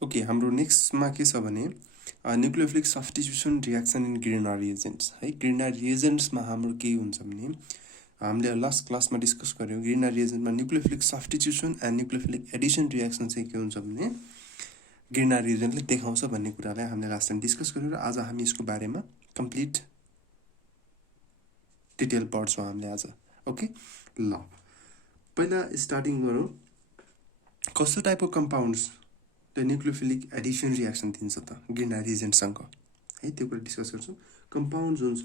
Okay, हाम्रो नेक्स्टमा के छ भने nucleophilic substitution reaction in Grignard reagents है। ग्रिनर रिएजेन्ट्समा हाम्रो के हुन्छ भने हामीले लास्ट क्लासमा डिस्कस गऱ्यौँ। ग्रिनर रिएजेन्टमा nucleophilic substitution and nucleophilic addition reaction चाहिँ के हुन्छ भने ग्रिनर रिएजेन्टले देखाउँछ भन्ने कुरालाई हामीले लास्ट टाइम डिस्कस गऱ्यौँ र आज हामी यसको बारेमा कम्प्लिट डिटेल पढ्छौँ हामीले आज। ओके, ल पहिला स्टार्टिङ गरौँ। कस्तो टाइपको कम्पाउन्ड्स न्युक्लियोफिलिक एडिसन रियाक्सन दिन्छ त ग्रिनर रिएजेन्टसँग है, त्यो कुरा डिस्कस गर्छौँ। कम्पाउन्ड्स हुन्छ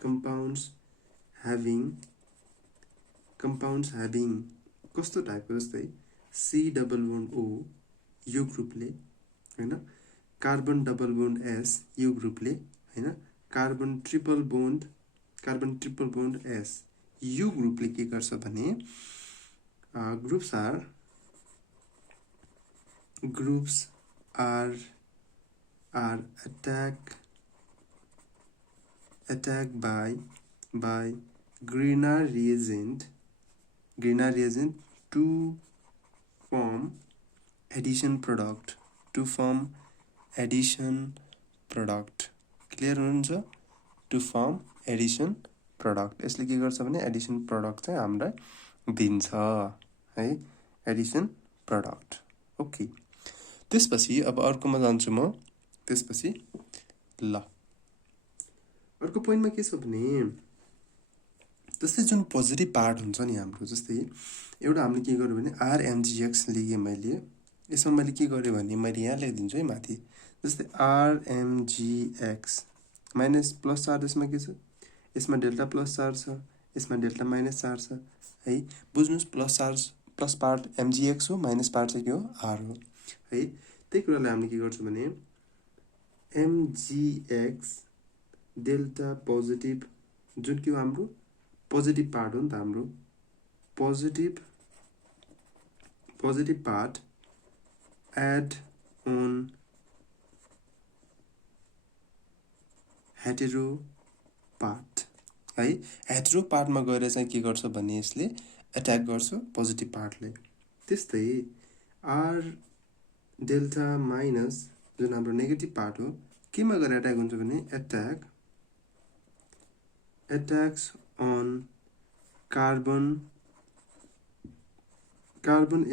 कम्पाउन्ड्स ह्याभिङ कस्तो टाइपको, जस्तै सी डबल बोन्ड ओ यो ग्रुपले हैन, कार्बन डबल बोन्ड एस यो ग्रुपले हैन, कार्बन ट्रिपल बोन्ड एस यो ग्रुपले के गर्छ भने groups are attacked by greener reagent to form addition product clear हुनुहुन्छ? To form addition product. यसले के गर्छ भने एडिसन प्रडक्ट चाहिँ हामीलाई दिन्छ है, एडिसन प्रडक्ट। ओके, त्यसपछि अब अर्कोमा जान्छु म। त्यसपछि ल अर्को पोइन्टमा के छ भने जस्तै जुन पोजिटिभ पार्ट हुन्छ नि हाम्रो, जस्तै एउटा हामीले के गर्यो भने आरएमजिएक्स लिएँ मैले। यसमा मैले के गरेँ भने मैले यहाँ लेखिदिन्छु है माथि, जस्तै आरएमजिएक्स माइनस प्लस चार्ज। यसमा के छ, यसमा डेल्टा प्लस चार्ज छ, यसमा डेल्टा माइनस चार्ज छ है। बुझ्नुहोस्, प्लस पार्ट एमजिएक्स हो, माइनस पार्ट चाहिँ के हो, आर हो है। त्यही कुरालाई हामीले के गर्छौँ भने एमजिएक्स डेल्टा पोजिटिभ, जुन के हो हाम्रो पोजिटिभ पार्ट हो नि त, हाम्रो positive part and an hetero part है। हेटेरो पार्टमा गएर चाहिँ के गर्छ भने यसले एट्याक गर्छ पोजिटिभ पार्टले। त्यस्तै आर डेल्टा माइनस जुन हाम्रो नेगेटिभ पार्ट हो, केमा गएर एट्याक हुन्छ भने attacks on carbon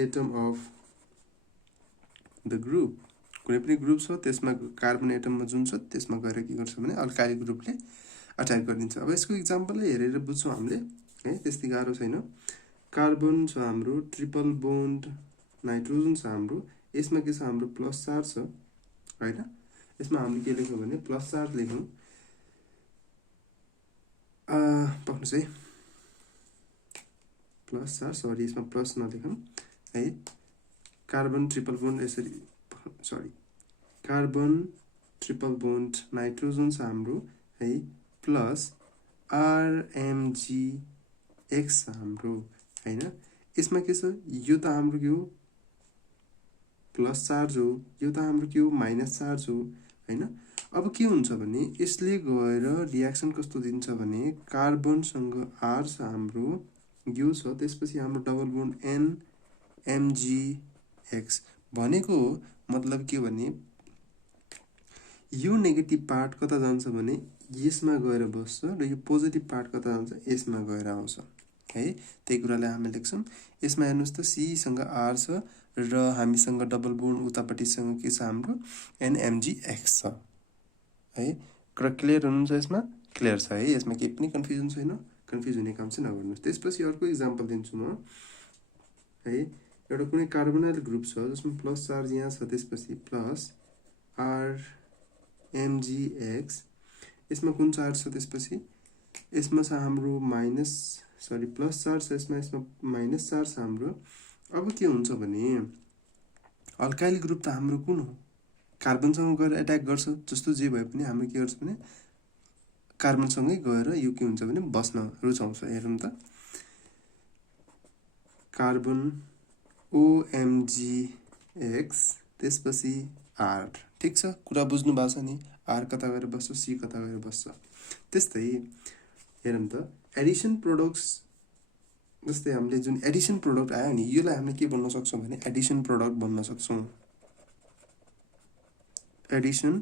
atom of the group। कुनै पनि ग्रुप छ त्यसमा कार्बन एटममा जुन छ त्यसमा गएर के गर्छ भने अल्काइल ग्रुपले अट्याक गरिदिन्छ। अब यसको इक्जाम्पललाई हेरेर बुझ्छौँ हामीले है, त्यति गाह्रो छैन। कार्बन छ हाम्रो, ट्रिपल बोन्ड नाइट्रोजन छ हाम्रो, यसमा के छ हाम्रो प्लस चार्ज छ हैन। यसमा हामीले के लेख्यौँ भने प्लस चार्ज लेख्यौँ। पक्नुहोस् है, प्लस चार्ज, सरी यसमा प्लस नलेखौँ है। कार्बन ट्रिपल बोन्ड नाइट्रोजन छ हाम्रो है, प्लस आरएमजिएक्स छ हाम्रो हैन। यसमा के छ, यो त हाम्रो के हो प्लस चार्ज हो, यो त हाम्रो के हो माइनस चार्ज हो हैन। अब के हुन्छ भने यसले गएर रियाक्सन कस्तो दिन्छ भने कार्बनसँग आर छ हाम्रो, यो छ, त्यसपछि हाम्रो डबल बोन्ड एन एमजिएक्स भनेको मतलब के भने यो नेगेटिभ पार्ट कता जान्छ भने यसमा गएर बस्छ र यो पोजिटिभ पार्ट कता जान्छ यसमा गएर आउँछ है। त्यही कुरालाई हामी लेख्छौँ। यसमा हेर्नुहोस् त सीसँग आर छ र हामीसँग डबल बोन्ड उतापट्टिसँग के छ हाम्रो एनएमजिएक्स छ है। क्लियर हुनुहुन्छ? यसमा क्लियर छ है, यसमा केही पनि कन्फ्युजन छैन। कन्फ्युज हुने काम चाहिँ नगर्नुहोस्। त्यसपछि अर्को इक्जाम्पल दिन्छु म है। एउटा कुनै कार्बोनाइल ग्रुप छ जसमा प्लस चार्ज यहाँ छ, त्यसपछि प्लस आरएमजिएक्स, यसमा कुन चार्ज छ, त्यसपछि यसमा छ हाम्रो प्लस चार्ज छ, यसमा माइनस चार्ज छ हाम्रो। अब के हुन्छ भने अल्काइल ग्रुप त हाम्रो कुन हो, कार्बनसँग गएर एट्याक गर्छ। जस्तो जे भए पनि हाम्रो के गर्छ भने कार्बनसँगै गएर यो के हुन्छ भने बस्न रुचाउँछ। हेरौँ त, कार्बन ओएमजिएक्स त्यसपछि आर। ठिक छ, कुरा बुझ्नु भएको छ नि, आर कता गएर बस्छ, सी कता गएर बस्छ। त्यस्तै हेरौँ त, एडिसन प्रोडक्ट्स जस्तै हामीले जुन एडिसन प्रोडक्ट आयो नि यसलाई हामीले के भन्न सक्छौं भने एडिसन प्रोडक्ट भन्न सक्छौं एडिसन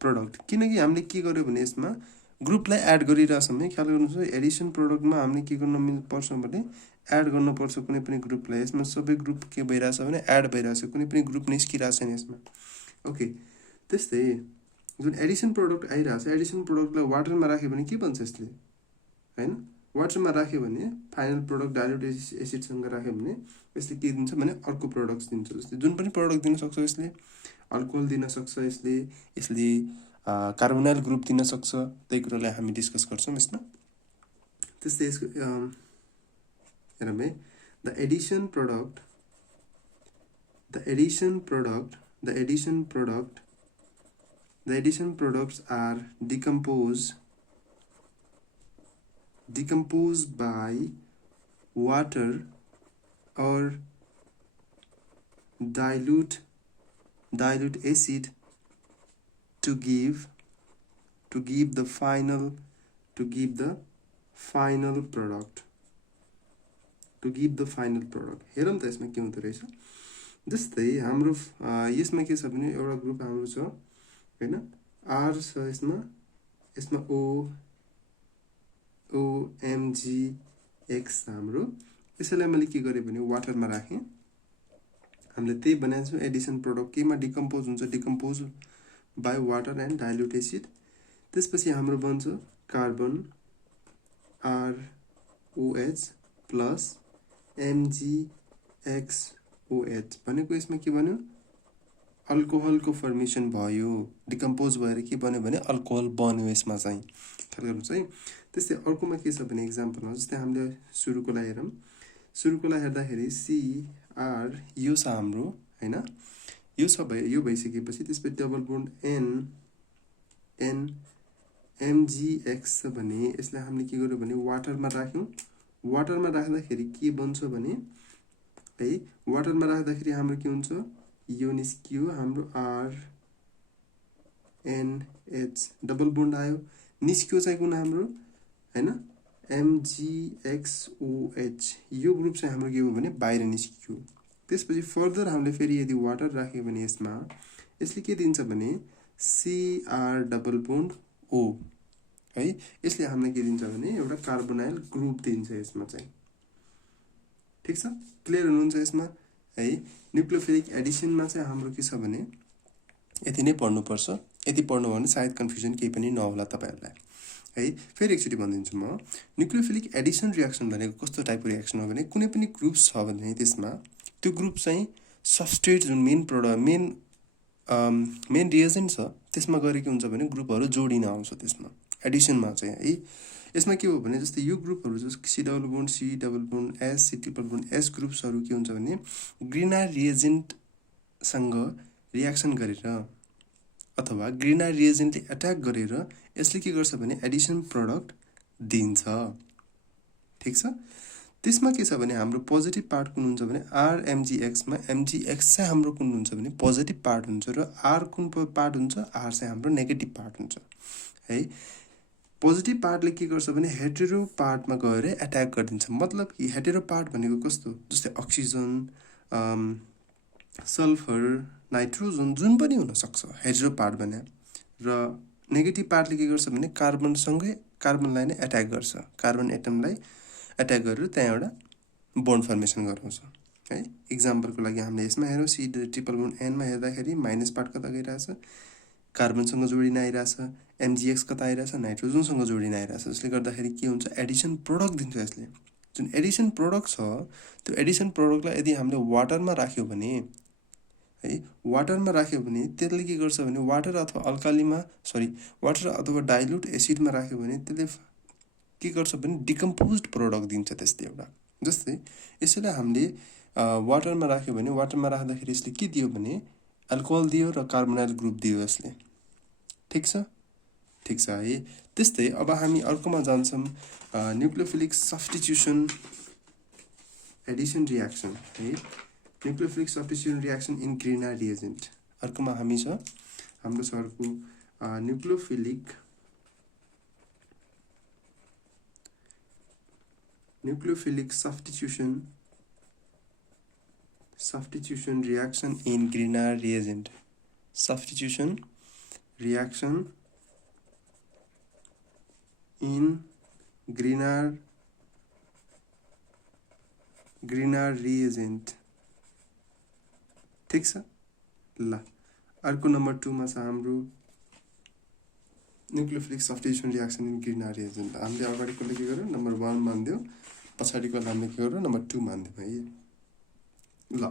प्रोडक्ट किनकि हामीले के गर्यो भने यसमा ग्रुपलाई एड गरिरहेछौं है ख्याल गर्नुस् एडिसन प्रोडक्टमा हामीले के गर्न पर्छ भने एड गर्न पर्छ कुनै पनि ग्रुपलाई यसमा सबै ग्रुप के भइराछ भने एड भइराछ कुनै पनि ग्रुप निस्किराछ नि यसमा ओके त्यस्तै जुन एडिसन प्रोडक्ट आइराछ एडिसन प्रोडक्टलाई वाटरमा राख्यो भने के बन्छ यसले हैन वाटरमा राख्यो भने फाइनल प्रोडक्ट डाइल्युटेड एसिडसँग राख्यो भने यसले के दिन्छ भने अर्को प्रोडक्ट्स दिन्छ जस्तै जुन पनि प्रोडक्ट दिन सक्छ यसले अल्कोहल दिन सक्छ यसले कार्बोनाइल ग्रुप दिन सक्छ त्यही कुरालाई हामी डिस्कस गर्छौं यसमा त्यस्तै यसको हेरौँ है the Edison products are decomposed by water or dilute acid to give the final product हेरौँ त यसमा के हुँदो रहेछ जस्तै हाम्रो यसमा के छ भने एउटा ग्रुप हाम्रो छ हैन R छ यसमा OMgX हाम्रो यसैलाई मैले के गरे भने वाटरमा राखे हामीले त्यही बनाएको छौं एडिसन प्रोडक्ट केमा डिकम्पोज हुन्छ decompose by water and dilute acid त्यसपछि हाम्रो बन्छ कार्बन ROH प्लस MgXOH भनेको यसमा के भन्यो अल्कोहलको फर्मेसन भयो डिकम्पोज भएर के बन्यो भने अल्कोहल बन्यो यसमा चाहिँ ख्याल गर्नुस् है त्यस्तै अर्कोमा के छ भने एक्जाम्पलमा जस्तै हामीले सुरुकोलाई हेरौँ सुरुकोलाई हेर्दाखेरि CR यो छ हाम्रो हैन यो छ यो भइसकेपछि त्यसपछि डबल बोन्ड N MgX छ भने यसलाई हामीले के गर्यो भने वाटरमा राख्यौं वाटरमा राख्दाखेरि के बन्छ भने है वाटरमा राख्दाखेरि हाम्रो के हुन्छ यो निस्कियो हाम्रो RNH डबल बोन्ड आयो निस्कियो चाहिँ कुन हाम्रो हैन MgXOH यो ग्रुप चाहिँ हाम्रो के हो भने बाहिर निस्कियो त्यसपछि फर्दर हामीले फेरि यदि वाटर राख्यो भने यसले के दिन्छ भने CR डबल बोन्ड O है यसले हामीलाई के दिन्छ भने एउटा कार्बोनाइल ग्रुप दिन्छ यसमा चाहिँ ठीक छ क्लियर हुनुहुन्छ यसमा है न्यूक्लियोफिलिक एडिसनमा चाहिँ हाम्रो के छ भने यति नै पढ्नु पर्छ यति पढ्नु भने सायद कन्फ्युजन केही पनि नहोला तपाईहरुलाई है फेरि एकचोटी भन्दिन्छु म न्यूक्लियोफिलिक एडिसन रिएक्सन भनेको कस्तो टाइपको रिएक्सन हो भने कुनै पनि ग्रुप छ भने त्यसमा त्यो ग्रुप चाहिँ सबस्ट्रेट जुन मेन रिएजेन्ट छ त्यसमा गरेको हुन्छ भने ग्रुपहरु जोडिन आउँछ त्यसमा एडिसनमा चाहिँ है यसमा के हो भने जस्तै यो ग्रुपहरु जस्तो C double bond S C triple bond S ग्रुप्सहरु के हुन्छ भने ग्रीनर रिएजेन्ट सँग रिएक्सन गरेर अथवा ग्रीनर रिएजेन्टले अट्याक गरेर यसले के गर्छ भने एडिसन प्रोडक्ट दिन्छ ठीक छ त्यसमा के छ भने हाम्रो पोजिटिभ पार्ट कुन हुन्छ भने RMgX मा MgX चाहिँ हाम्रो कुन हुन्छ भने पोजिटिभ पार्ट हुन्छ र R कुन पार्ट हुन्छ R चाहिँ हाम्रो नेगेटिभ पार्ट हुन्छ है पोजिटिभ पार्टले के गर्छ भने हेटेरो पार्टमा गएर अट्याक गर्दिन्छ मतलब कि हेटेरो पार्ट भनेको कस्तो जस्तै अक्सिजन सल्फर नाइट्रोजन जुन पनि हुन सक्छ हेटेरो पार्ट भने र नेगेटिभ पार्टले के गर्छ भने कार्बन सँगै कार्बनलाई नै अट्याक गर्छ कार्बन एटमलाई अट्याक गरेर त्यहाँ एउटा बोन्ड फर्मेसन गराउँछ है एक्जाम्पलको लागि हामीले यसमा हेरौँ C ट्रिपल बोन्ड N मा हेर्दाखेरि माइनस पार्ट कता गइराछ कार्बनसँग जोडिन आइराछ MgX कता आइराछ नाइट्रोजनसँग जोडिन आइराछ जसले गर्दाखेरि के हुन्छ एडिसन प्रोडक्ट दिन्छ यसले जुन एडिसन प्रोडक्ट छ त्यो एडिसन प्रोडक्टलाई यदि हामीले वाटरमा राख्यो भने है वाटरमा राख्यो भने त्यसले के गर्छ भने वाटर अथवा डाइल्युट एसिडमा राख्यो भने त्यसले के गर्छ भने डिकम्पोज्ड प्रोडक्ट दिन्छ त्यसले एउटा जस्तै यसैलाई हामीले वाटरमा राख्यो भने वाटरमा राख्दाखेरि यसले के दियो भने अल्कोहल दियो र कार्बोनाइल ग्रुप दियो यसले ठीक छ है त्यस्तै अब हामी अर्कोमा जान्छौं न्यूक्लियोफिलिक सब्स्टिट्युसन एडिसन रिएक्सन है nucleophilic substitution reaction in greener reagent अर्कोमा हामी छ हाम्रो छ अर्को nucleophilic nucleophilic substitution reaction in Grignard reagent. Substitution reaction in Grignard reagent. ठीक छ ल अर्को नम्बर 2 मा छ हाम्रो nucleophilic substitution reaction in Grignard reagent. हामीले अगाडिकोले के गर्यो नम्बर 1 मान्दियो पछाडीकोले हामीले के गर्यो नम्बर 2 मान्दियो है ल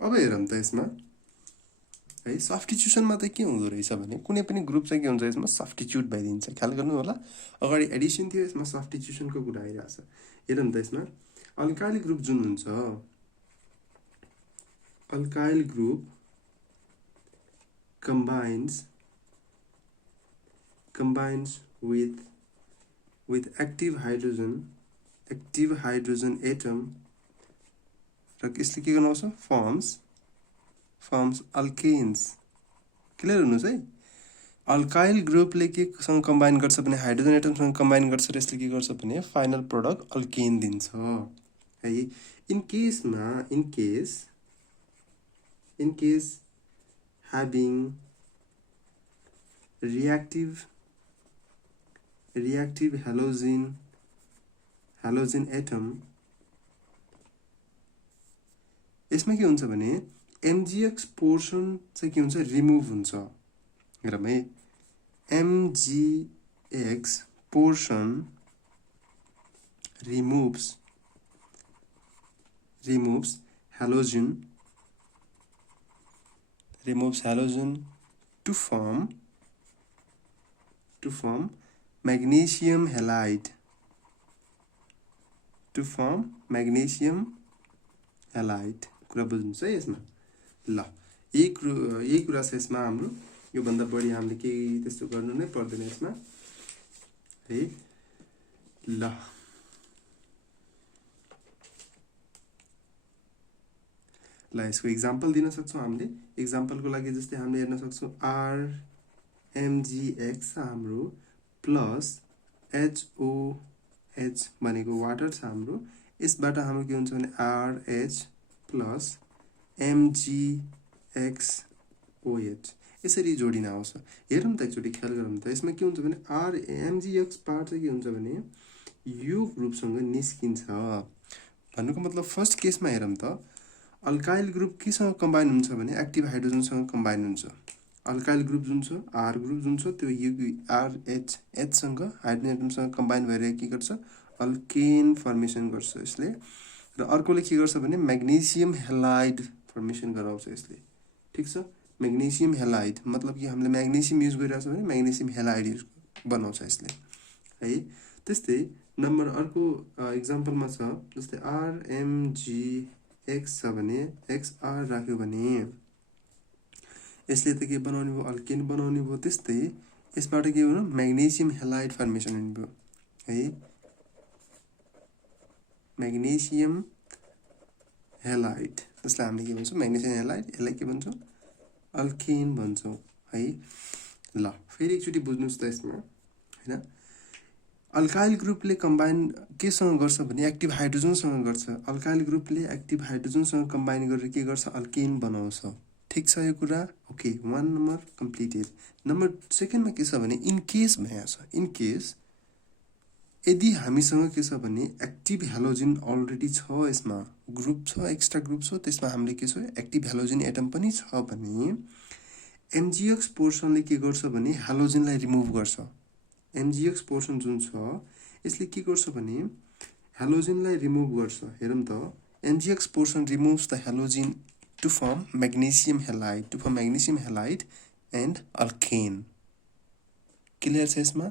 अब हेरौँ त यसमा है सब्स्टिट्युसनमा त के हुँदो रहेछ भने कुनै पनि ग्रुप चाहिँ के हुन्छ यसमा सब्स्टिट्युट भइदिन्छ ख्याल गर्नु होला अगाडि एडिसन थियो यसमा सब्स्टिट्युसनको कुरा आइराछ हेरौँ त यसमा अल्काइल ग्रुप जुन हुन्छ alkyl group combines with active hydrogen atom र यसले के गर्नु आउँछ forms alkanes क्लियर हुनुस् है अल्काइल ग्रुपले के सँग कम्बाइन गर्छ भने हाइड्रोजन एटम सँग कम्बाइन गर्छ र यसले के गर्छ भने फाइनल प्रोडक्ट अल्केन दिन्छ है in case having reactive halogen atom यसमा के हुन्छ भने mgx पोर्सन चाहिँ के हुन्छ रिमुभ हुन्छ हेरौँ है mgx portion removes halogen to form magnesium halide कुरा बुझ्नुहुन्छ है यसमा ल यही कुरा छ यसमा हाम्रो यो भन्दा बढी हामीले केही त्यस्तो गर्नु नै पर्दैन यसमा है ल यसको एक्जाम्पल दिन सक्छौं हामीले एक्जाम्पलको लागि जस्तै हामीले हेर्न सक्छौं RMgX हाम्रो प्लस HOH भनेको वाटर छ हाम्रो यसबाट हाम्रो के हुन्छ भने RH प्लस MgXOH यसरी जोडिन आउँछ हेरौँ त एकचोटी ख्याल गरौँ त यसमा के हुन्छ भने MgX पार्ट चाहिँ के हुन्छ भने यो ग्रुपसँग निस्किन्छ भन्नुको मतलब फर्स्ट केसमा हेरौँ त अल्काइल ग्रुप केसँग कम्बाइन हुन्छ भने एक्टिभ हाइड्रोजनसँग कम्बाइन हुन्छ अल्काइल ग्रुप जुन छ आर ग्रुप जुन छ त्यो RH सँग हाइड्रोजन एटमसँग कम्बाइन भएर के गर्छ अल्केन फर्मेसन गर्छ यसले र अर्कोले के गर्छ भने मैग्नेशियम हैलाइड फर्मेसन गराउँछ यसले ठीक छ मैग्नेशियम हैलाइड मतलब कि हामीले मैग्नेशियम युज गरिरहेछ भने मैग्नेशियम हैलाइड बनाउँछ यसले है त्यस्तै नम्बर अर्को एक्जाम्पलमा छ जस्तै RMgX छ भने XR राख्यो भने यसले त के बनाउने भयो अल्केन बनाउने भयो त्यस्तै यसबाट के हो मैग्नेशियम हैलाइड फर्मेसन हुने भयो है मैग्नेशियम हैलाइड जसलाई हामीले के भन्छौं मैग्नेशियम हैलाइड यसलाई के भन्छौं अल्केन भन्छौं है ल फेरि एकचोटी बुझ्नुस् त यसमा हैन अल्काइल ग्रुपले कम्बाइन केसँग गर्छ भने एक्टिभ हाइड्रोजनसँग गर्छ अल्काइल ग्रुपले एक्टिभ हाइड्रोजनसँग कम्बाइन गरेर के गर्छ अल्केन बनाउँछ ठीक छ यो कुरा ओके 1 नम्बर कम्प्लिटेड नम्बर 2 मा के छ भने इन केस भएछ इन केस यदि हामीसँग के छ भने एक्टिभ हेलोजन अलरेडी छ यसमा ग्रुप छ एक्स्ट्रा ग्रुप छ त्यसमा हामीले के छ एक्टिभ हेलोजन एटम पनि छ भने MgX पोर्सनले के गर्छ भने हेलोजनलाई रिमुभ गर्छ MgX पोर्सन जुन छ यसले के गर्छ भने हेलोजनलाई रिमुभ गर्छ हेरौँ त MgX portion removes the halogen to form magnesium halide and alkane clear छ यसमा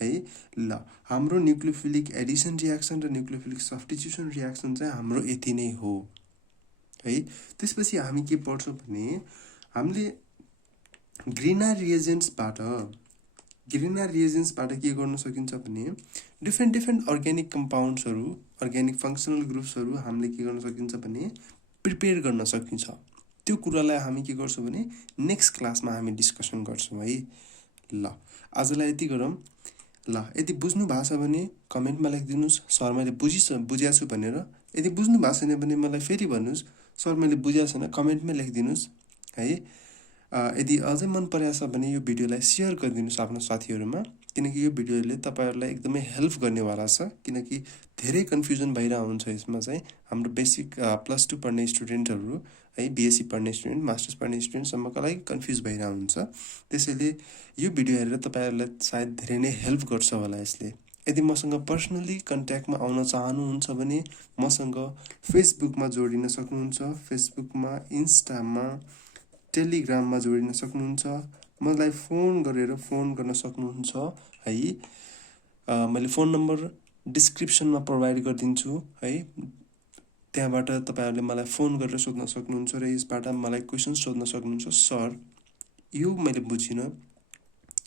है ल हाम्रो न्यूक्लियोफिलिक एडिसन रिएक्सन र न्यूक्लियोफिलिक सब्स्टिट्युसन रिएक्सन चाहिँ हाम्रो यति नै हो है त्यसपछि हामी के पढ्छौं भने हामीले ग्रिग्नार्ड रिएजेन्ट्सबाट के गर्न सकिन्छ भने डिफरेन्ट अर्ग्यानिक कम्पाउन्ड्सहरु अर्ग्यानिक फंक्सनल ग्रुप्सहरु हामीले के गर्न सकिन्छ भने प्रिपेयर गर्न सकिन्छ त्यो कुरालाई हामी के गर्छौं भने नेक्स्ट क्लासमा हामी डिस्कसन गर्छौं है ल आजलाई यति गरौँ ल यदि बुझ्नु भएको छ भने कमेन्टमा लेखिदिनुहोस् सर मैले बुझेको छु भनेर। यदि बुझ्नु भएको छैन भने मलाई फेरि भन्नुहोस् सर मैले बुझेको छैन कमेन्टमै लेखिदिनुहोस् है। यदि अझै मन परेको छ भने यो भिडियोलाई सेयर गरिदिनुहोस् आफ्नो साथीहरूमा, किनकि यो भिडियोले तपाईँहरूलाई एकदमै हेल्प गर्नेवाला छ। किनकि धेरै कन्फ्युजन भइरहेको हुन्छ यसमा चाहिँ हाम्रो बेसिक +2 पढ्ने स्टुडेन्टहरू है, बिएससी पढ्ने स्टुडेन्ट, मास्टर्स पढ्ने स्टुडेन्टसम्मको लागि कन्फ्युज भइरहेको हुन्छ। त्यसैले यो भिडियो हेरेर तपाईँहरूलाई सायद धेरै नै हेल्प गर्छ होला यसले। यदि मसँग पर्सनली कन्ट्याक्टमा आउन चाहनुहुन्छ भने मसँग फेसबुकमा जोडिन सक्नुहुन्छ, फेसबुकमा, इन्स्टामा, टेलिग्राममा जोडिन सक्नुहुन्छ, मलाई फोन गर्न सक्नुहुन्छ है। मैले फोन नम्बर डिस्क्रिप्सनमा प्रोभाइड गरिदिन्छु है। त्यहाँबाट तपाईँहरूले मलाई फोन गरेर सोध्न सक्नुहुन्छ र यसबाट मलाई क्वेसन सोध्न सक्नुहुन्छ। सर यो मैले बुझिनँ,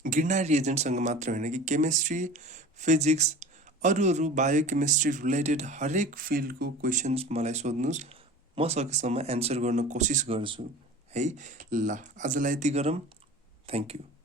गिरनारी रिएजेन्टसँग मात्र होइन कि केमिस्ट्री, फिजिक्स, अरू बायोकेमिस्ट्री रिलेटेड हरेक फिल्डको क्वेसन्स मलाई सोध्नुहोस्, म सकेसम्म एन्सर गर्न कोसिस गर्छु है। ल आजलाई यति गरौँ। Thank you.